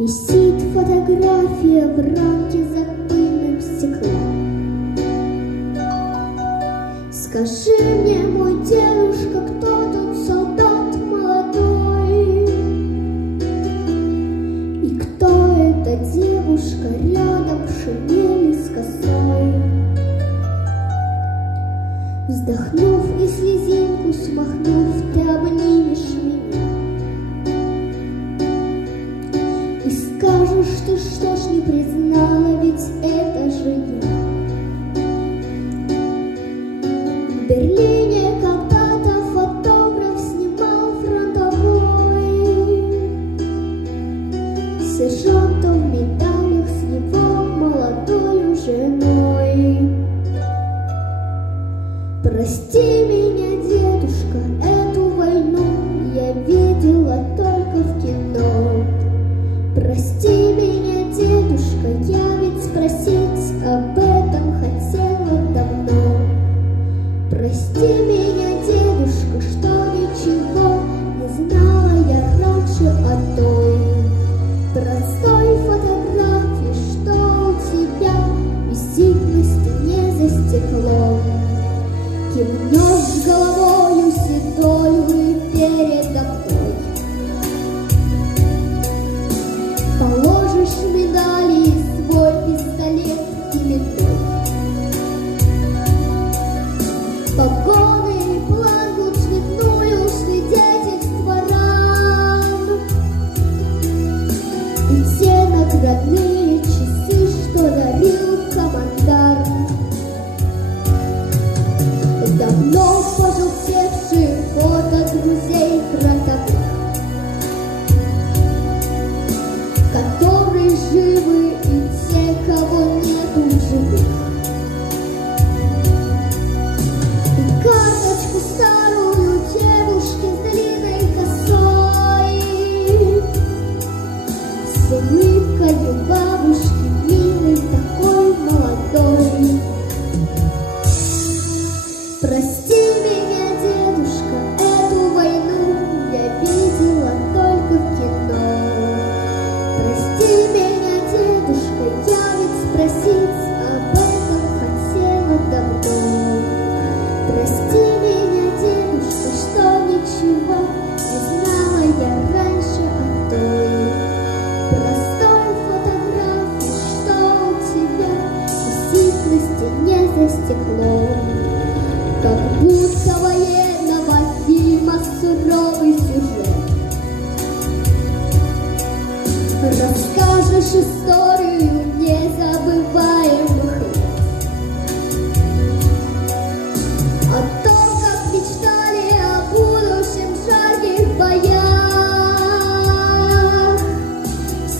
Висит фотография в рамке за пыльным стеклом. Скажи мне, мой дедушка, кто тот солдат молодой? И кто эта девушка рядом шевелит с косой? Вздохнув и слезинку смахнув, ты обнимешь меня и скажешь ты, что ж не признала, ведь это же я. В Берлине когда-то фотограф снимал фронтовой, сержантом в медалях с его молодой женой. Прости меня, дедушка, эту войну я видела только в кино. Прости меня, дедушка, я ведь спросить об этом хотела давно. Прости меня, дедушка, что ничего не знала я раньше о той простой фотографии, что у тебя висит на стене за стеклом. Кивнешь головою седою и передо мной положишь медали и свой пистолет именной. Погоны и планку цветную свидетельства ран и те наградные часы, что дарил командарм. Давно пожелтевшие фото друзей фронтовых, которые живы, и те, кого нету живых. И карточку старую девушки с длинной косой, с улыбкой бабушки милой, такой молодой. Прости меня, дедушка, эту войну я видела только в кино. Прости меня, дедушка, я ведь спросить об этом хотела давно. Прости меня, дедушка, что ничего не знала я раньше о той простой фотографии, что у тебя висит на стене за стеклом. Как будто военного фильма суровый сюжет. Расскажешь историю незабываемых лет, о том, как мечтали о будущем жарких боях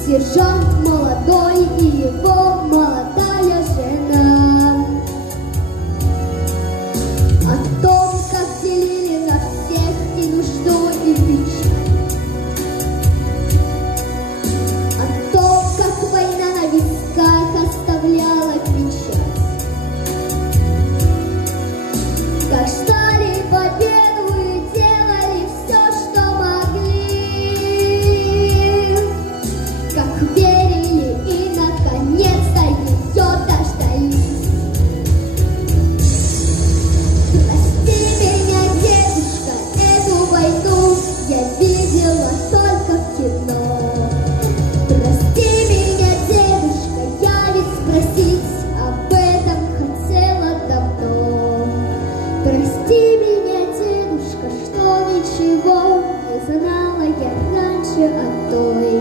сержант молодой и его молодая жена. О том, как делили на всех и нужду, и печаль. О том, как война на висках оставляла печаль. Как ждали победу и делали все, что могли. Как верили и наконец-то ее дождались. Я видела только в кино. Прости меня, дедушка, я ведь спросить об этом хотела давно. Прости меня, дедушка, что ничего не знала я раньше о той